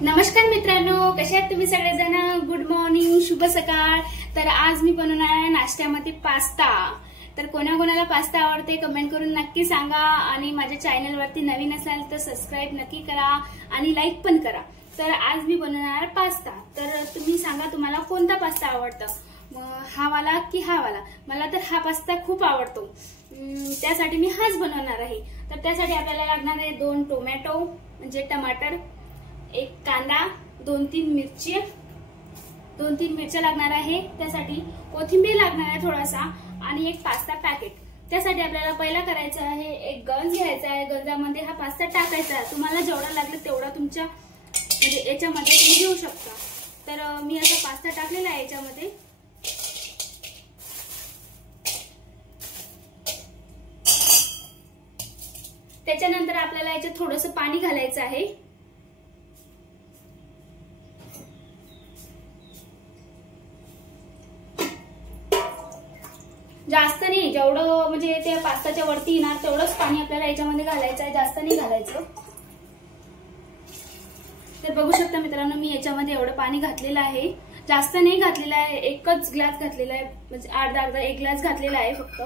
नमस्कार मित्रांनो, कसे आहात तुम्ही सगळेजण? गुड मॉर्निंग, शुभ सकाळ। तर आज मी बनवणार आहे नाश्त्यामध्ये पास्ता। तर कोणाकोणाला पास्ता आवडते कमेंट करून नक्की सांगा आणि माझ्या चॅनलवरती नवीन असाल तर सबस्क्राइब नक्की करा आणि लाईक पण करा। तर आज मी बनवणार आहे पास्ता। तर तुम्ही सांगा तुम्हाला कोणता पास्ता आवडतो, हा वाला की हा वाला? मला तर हा पास्ता खूप आवडतो, त्यासाठी मी हाच बनवणार आहे। तर त्यासाठी आपल्याला लागणार आहे 2 टोमॅटो म्हणजे टमाटर, एक कांदा, 2-3 मिरच्या लागणार आहे। त्यासाठी कोथिंबीर लागणार आहे थोडासा आणि एक पास्ता पॅकेट। त्यासाठी आपल्याला पहिला करायचं आहे, एक गंज घ्यायचा आहे, गंजामध्ये हा पास्ता टाकायचा आहे। तुम्हाला जेवढा लागेल तेवढा तुमच्या म्हणजे याच्यामध्ये तुम्ही घेऊ शकता। तर मी असा पास्ता टाकलेला आहे याच्यामध्ये। त्याच्यानंतर आपल्याला याच्यात थोडंसं पाणी घालायचं आहे। जास्त नाही, जेवढं म्हणजे त्या पास्ताच्या वरती येणार तेवढंच पाणी आपल्याला याच्यामध्ये घालायचं आहे, जास्त नाही घालायचं। तर बघू शकता मित्रांनो, मी याच्यामध्ये एवढं पाणी घातलेलं आहे, जास्त नाही घातलेलं आहे, एकच ग्लास घातलेला आहे, म्हणजे अर्धा एक ग्लास घातलेला आहे फक्त।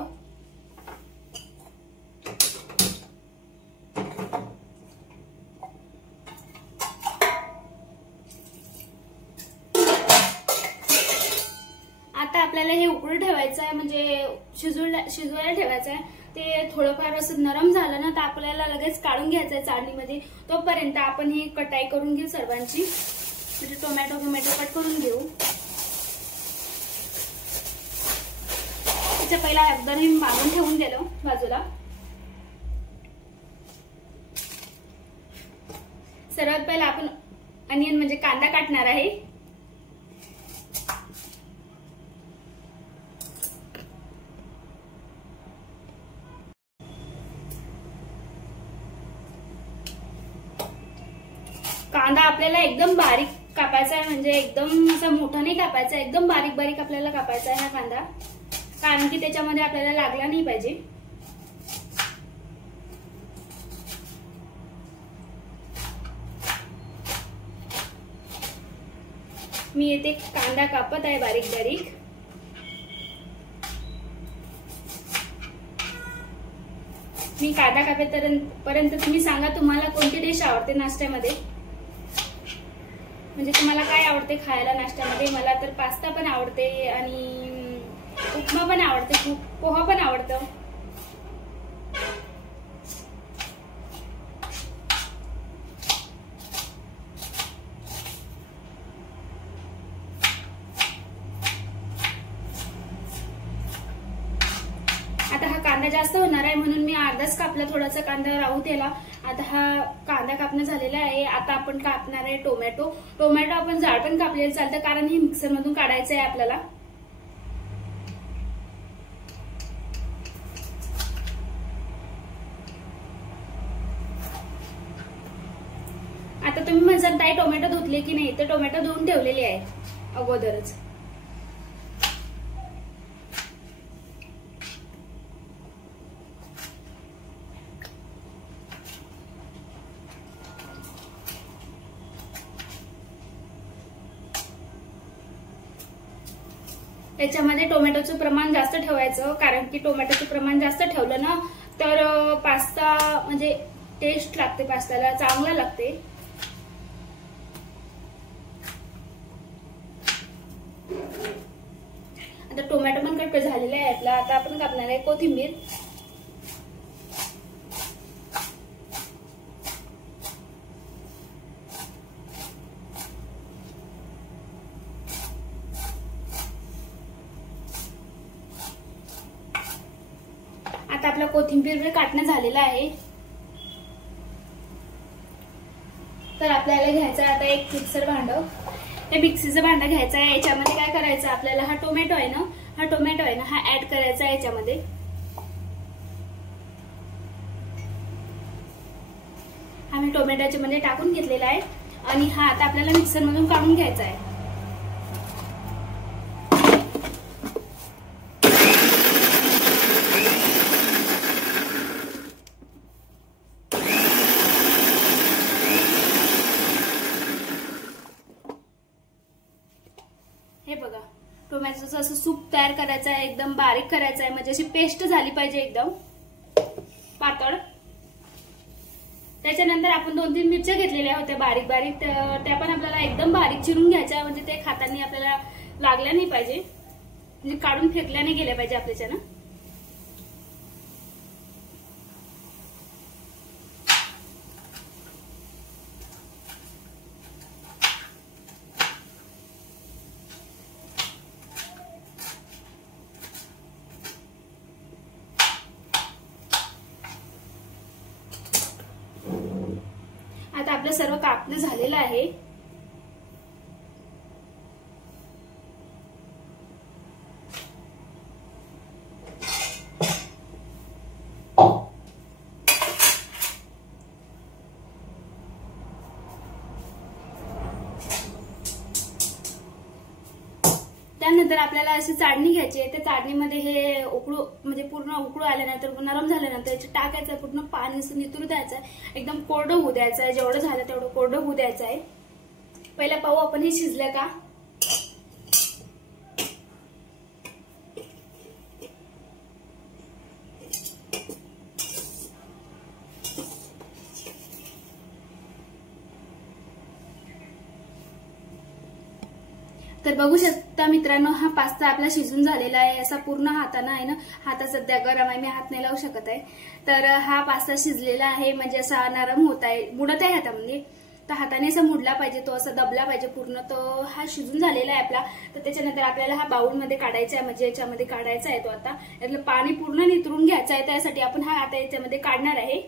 आता आपल्याला हे उकळू ठेवायचं आहे, म्हणजे शिजवायला ठेवायचं आहे। ते थोडंफार असं नरम झालं ना तर आपल्याला लगेच काढून घ्यायचं आहे चाळणीमध्ये। तोपर्यंत आपण ही कटाई करून घेऊ सर्वांची, म्हणजे टोमॅटो कट करून घेऊ। त्याच्या पहिला अगोदर हे मागून ठेवून दिलं बाजूला। सर्वात पहिला आपण अनियन म्हणजे कांदा काटणार आहे। कांदा आपल्याला एकदम बारीक कापायचा आहे, म्हणजे एकदम असा मोठा नाही कापायचा, एकदम बारीक बारीक आपल्याला कापायचा आहे हा कांदा, कारण की त्याच्यामध्ये आपल्याला लागला नाही पाहिजे। मी येथे कांदा कापत आहे बारीक बारीक। मी कांदा कापेपर्यंत तुम्ही सांगा तुम्हाला कोणती डिश आवडते नाश्त्यामध्ये, म्हणजे तुम्हाला काय आवडते खायला नाश्त्यामध्ये? मला तर पास्ता पण आवडते आणि उपमा पण आवडते, पोहा पण आवडतं। आता हा कांदा जास्त होणार आहे म्हणून मी अर्धाच कापला, थोडासा कांदा राहू द्याला। आता हा कांदा कापणं झालेला आहे। आता आपण कापणार आहे टोमॅटो। आपण जाड पण कापलेलं चालतं, कारण हे मिक्सर मधून काढायचं आहे आपल्याला। आता तुम्ही म्हणसान ताई टोमॅटो धुतले की नाही, तर टोमॅटो धुवून ठेवलेले आहेत अगोदरच। त्याच्यामध्ये टोमॅटोचं प्रमाण जास्त ठेवायचं, कारण की टोमॅटोचं प्रमाण जास्त ठेवलं ना तर पास्ता म्हणजे टेस्ट लागते, पास्त्याला चांगला लागते। आता टोमॅटो पण कट झालेला आहे आपला। आता आपण कापणार आहे कोथिंबीर। आता आपला कोथिंबीर काटणं झालेलं आहे। तर आपल्याला घ्यायचं आहे आता एक मिक्सर भांड। हे मिक्सीचं भांड घ्यायचं आहे। याच्यामध्ये काय करायचं आपल्याला, हा टोमॅटो आहे ना हा ऍड करायचा आहे याच्यामध्ये। हा मी टोमॅटोच्या मध्ये टाकून घेतलेला आहे आणि हा आता आपल्याला मिक्सर मधून काढून घ्यायचा आहे। टोमॅटोचं असं सूप तयार करायचं आहे, एकदम बारीक करायचं आहे, म्हणजे अशी पेस्ट झाली पाहिजे एकदम पातळ. त्याच्यानंतर आपण 2-3 मिरच्या घेतलेल्या होत्या बारीक बारीक, त्या पण आपल्याला एकदम बारीक चिरून घ्यायच्या, म्हणजे ते खाताना आपल्याला लागल्या नाही पाहिजे, म्हणजे काढून फेकल्या नाही गेल्या पाहिजे आपल्याच्यानं. आता आपलं सर्व कापणं झालेलं आहे. त्यानंतर आपल्याला अशी चाळणी घ्यायची आहे. त्या चाळणीमध्ये हे उकळू म्हणजे पूर्ण उकळू आल्यानंतर नरम झाल्यानंतर याच्यात टाकायचं, पूर्ण पाणी असं नितरू द्यायचं आहे, एकदम कोरडं होऊ द्यायचं आहे. जेवढं झालं तेवढं कोरडं होऊ द्यायचं आहे. पहिला पाहू आपण हे शिजलं का. तर बघू शकता मित्रांनो, हा पास्ता आपला शिजून झालेला आहे. असा पूर्ण हाताने आहे ना, हाता सध्या गरम आहे, मी हात नाही लावू शकत आहे. तर हा पास्ता शिजलेला आहे, म्हणजे असा नरम होत आहे, मुडत आहे हातामध्ये. तर हाताने असा मुडला पाहिजे, तो असा दबला पाहिजे पूर्ण. तो हा शिजून झालेला आहे आपला. तर त्याच्यानंतर आपल्याला हा बाउलमध्ये काढायचा आहे, म्हणजे याच्यामध्ये काढायचा आहे तो. आता यातलं पाणी पूर्ण नितरून घ्यायचं आहे, त्यासाठी आपण हा आता याच्यामध्ये काढणार आहे.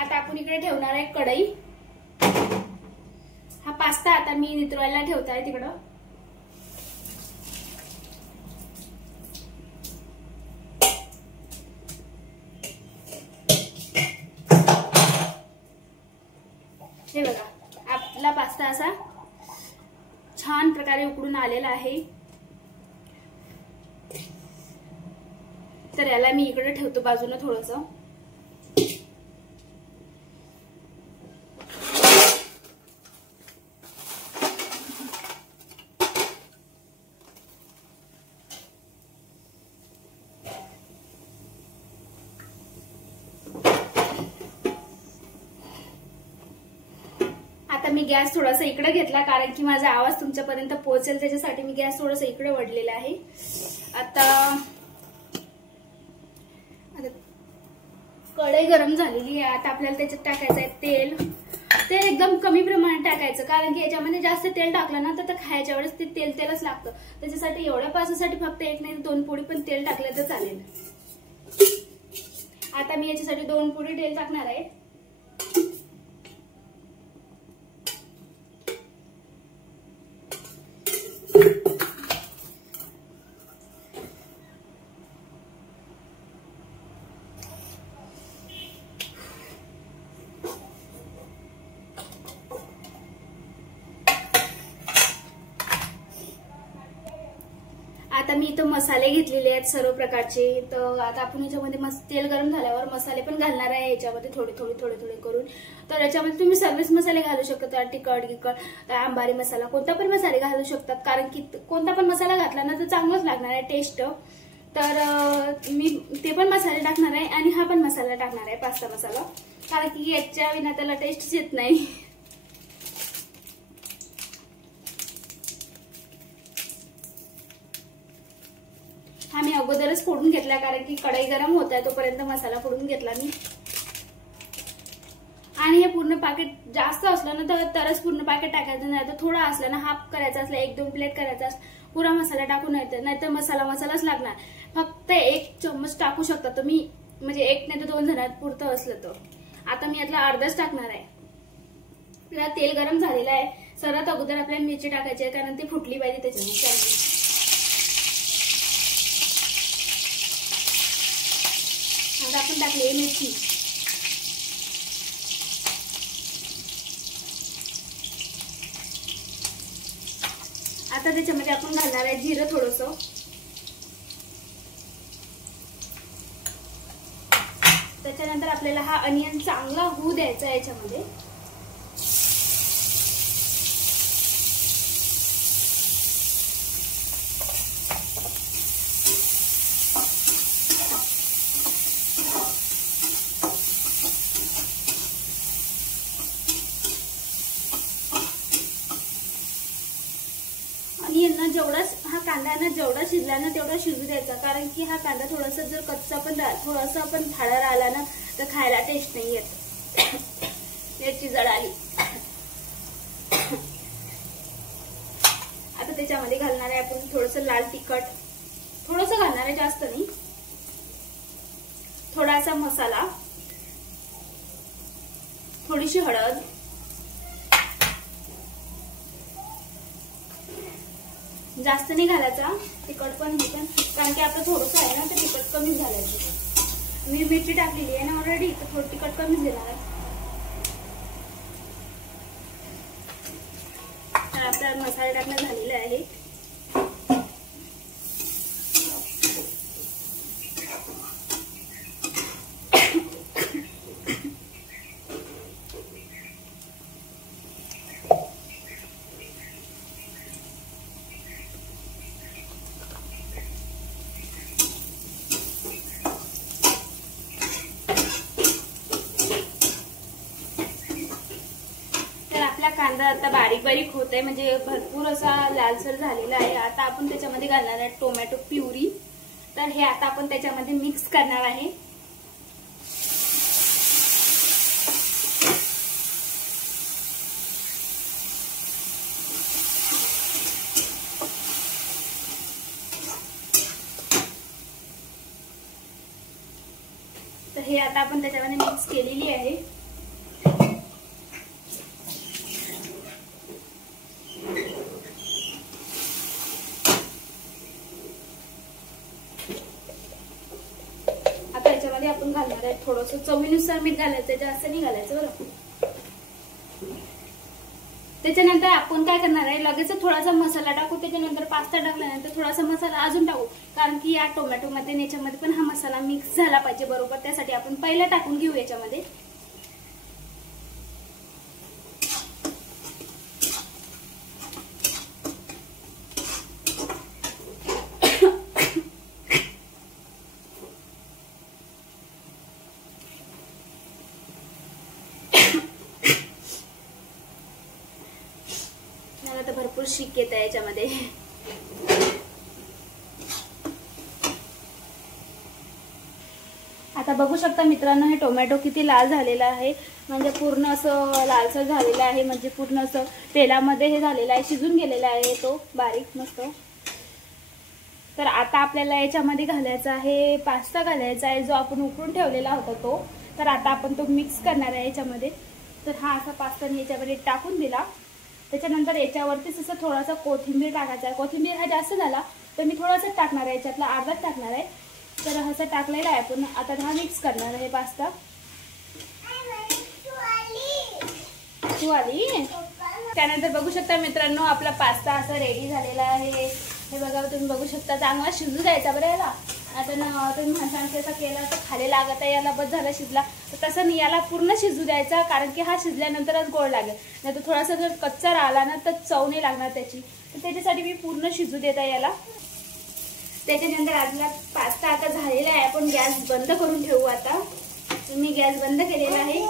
आता आपण इकडे ठेवणार आहे कढई. हा पास्ता आता मी नितरवायला ठेवत आहे तिकडं. हे बघा, आपला पास्ता असा छान प्रकारे उकडून आलेला आहे. तर याला मी इकडे ठेवतो बाजूला थोडंसं. आता मी गॅस थोडासा इकडे घेतला, कारण की माझा आवाज तुमच्यापर्यंत पोहोचेल त्याच्यासाठी मी गॅस थोडासा इकडे वळलेला आहे. आता कढई गरम झालेली आहे. आता आपल्याला त्याच्यात टाकायचं आहे तेल. तेल एकदम कमी प्रमाणात टाकायचं, कारण की याच्यामध्ये जास्त तेल टाकलं ना तर खायच्या वेळेस ते तेलच लागतं. त्याच्यासाठी एवढ्या पासासाठी फक्त 1 नाही 2 पोळी पण तेल टाकलं तर चालेल. आता मी याच्यासाठी 2 पोळी तेल टाकणार आहे. आता मी इथं मसाले घेतलेले आहेत सर्व प्रकारचे. तर आता आपण याच्यामध्ये तेल गरम झाल्यावर मसाले पण घालणार आहे याच्यामध्ये, थोडे थोडे करून. तर याच्यामध्ये तुम्ही सर्वच मसाले घालू शकता, तिखट आंबारी मसाला, कोणता पण मसाले घालू शकतात, कारण की कोणता पण मसाला घातला ना तर चांगलंच लागणार आहे टेस्ट. तर मी ते पण मसाले टाकणार आहे आणि हा पण मसाला टाकणार आहे, पास्ता मसाला, कारण की याच्या विना त्याला टेस्टच येत नाही. हा मी अगोदरच फोडून घेतला, कारण की कढई गरम होत आहे तोपर्यंत मसाला फोडून घेतला मी. आणि हे पूर्ण पॅकेट जास्त असलं ना तरच पूर्ण पॅकेट टाकायचं, नाही तर थोडा असला ना, हाफ करायचा असला, 1-2 प्लेट करायचा असला, पुरा मसाला टाकून येतं, नाहीतर मसालाच लागणार. फक्त 1 चम्मच टाकू शकता तुम्ही, म्हणजे 1 नाही तर 2 जणांपुरतं असलं तर. आता मी यातला अर्धाच टाकणार आहे. आपल्याला तेल गरम झालेलं आहे. सर्वात अगोदर आपल्याला मिरची टाकायची आहे, कारण ती फुटली पाहिजे त्याच्यामध्ये. आता आपण टाकली मिरची. आता त्याच्यामध्ये आपण घालणार आहे जिरं थोडंसं. त्याच्यानंतर आपल्याला हा अनियन चांगला होऊ द्यायचा याच्यामध्ये. हा कांदा ना जेवढा शिजला ना तेवढा शिजू द्यायचा, कारण की हा कांदा थोडासा जर कच्चा पण थोडासा पण ठाळा राहिला ना तर खायला टेस्ट नाही येत. मिरची जळाली. आता त्याच्यामध्ये घालणार आहे आपण थोडंसं लाल तिखट, थोडंसं घालणार आहे, जास्त नाही. थोडासा मसाला, थोडीशी हळद, जास्त नाही घालायचा. तिखट पण हे पण, कारण की आपलं थोडंसं आहे ना तर तिखट कमीच घालायचं. मी मिरची टाकलेली आहे ना ऑलरेडी, तर थोडं तिखट कमीच देणार आहे. तर आपला मसाला टाकणं झालेला आहे. कांदा आता बारीक बारीक होत आहे, म्हणजे भरपूर असा लालसर झालेला आहे. आता आपण त्याच्यामध्ये घालणार आहे टोमॅटो प्युरी. तर हे आता आपण त्याच्यामध्ये मिक्स करणार आहे. तर हे आता आपण त्याच्यामध्ये मिक्स केलेली आहे. आपण घालणार आहे थोडंसं चवीनुसार मीठ घालायचं, जास्त नाही घालायचं बरं. त्याच्यानंतर आपण काय करणार आहे, लगेच थोडासा मसाला टाकू. त्याच्यानंतर पास्ता टाकल्यानंतर थोडासा मसाला अजून टाकू, कारण की या टोमॅटो मध्ये याच्यामध्ये पण हा मसाला मिक्स झाला पाहिजे बरोबर. त्यासाठी आपण पहिला टाकून घेऊ याच्यामध्ये. आता भरपूर शीक येत आहे याच्यामध्ये. आता बघू शकता मित्रांनो, हे टोमॅटो किती लाल झालेला आहे, म्हणजे पूर्ण असं लालसर झालेला आहे, म्हणजे पूर्ण असं तेलामध्ये हे झालेलं आहे, शिजून गेलेला आहे तो बारीक मस्त. तर आता आपल्याला याच्यामध्ये घालायचा आहे पास्ता घालायचा आहे, जो आपण उकळून ठेवलेला होता तो. तर आता आपण तो मिक्स करणार आहे याच्यामध्ये. तर हा असा पास्ता मी याच्यामध्ये टाकून दिला. त्याच्यानंतर याच्यावरतीच असं थोडासा कोथिंबीर टाकायचा आहे. कोथिंबीर हा जास्त झाला तर मी थोडासा टाकणार आहे, याच्यातला अर्धाच टाकणार आहे. तर असं टाकलेलं आहे आपण. आता हा मिक्स करणार आहे पास्ता. तू आली. त्यानंतर बघू शकता मित्रांनो, आपला पास्ता असा रेडी झालेला आहे. हे बघा, तुम्ही बघू शकता. चांगला शिजू द्यायचा बरं याला. आता तुम्ही म्हणता असा केला तर खाली लागत आहे, याला बस झाला शिजला. तर तसं नाही, याला पूर्ण शिजू द्यायचा, कारण की हा शिजल्यानंतरच गोड लागेल. नाही तर थोडासा जर कच्चा राहिला ना तर चव नाही लागणार त्याची. तर त्याच्यासाठी मी पूर्ण शिजू देत आहे याला. त्याच्यानंतर आपला पास्ता आता झालेला आहे. आपण गॅस बंद करून ठेवू. आता मी गॅस बंद केलेला आहे.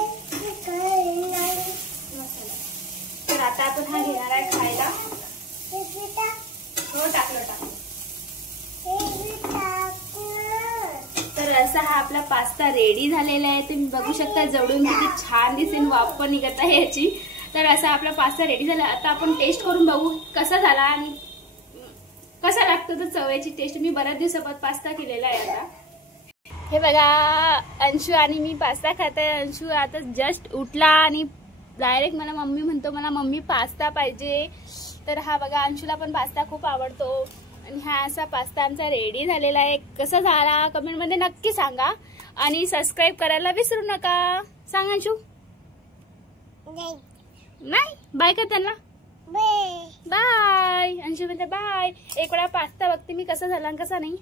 तर आता आपण हा घेणार आहे खायला. हो, टाकलं टाक. तर असा हा आपला पास्ता रेडी झालेला आहे. तुम्ही बघू शकता जवळून किती छान दिसेल, वाफ पण निघत आहे याची. तर असा आपला पास्ता रेडी झाला. आता आपण टेस्ट करून बघू कसा झाला आणि कसा लागतो. तर चव्याची टेस्ट. मी बऱ्याच दिवसापासून पास्ता केलेला आहे. आता हे बघा, अंशू आणि मी पास्ता खात आहे. अंशू आता जस्ट उठला आणि डायरेक्ट मला मम्मी म्हणतो, मला मम्मी पास्ता पाहिजे. तर हा बघा, अंशूला पण पास्ता खूप आवडतो. आणि हा असा पास्ता आमचा रेडी झालेला आहे. कसा झाला कमेंटमध्ये नक्की सांगा आणि सबस्क्राईब करायला विसरू नका. सांग अंशू. नाही बाय कर त्यांना. बाय. अंशू म्हणते बाय. एक वेळा पास्ता बघते मी कसा झाला कसा नाही.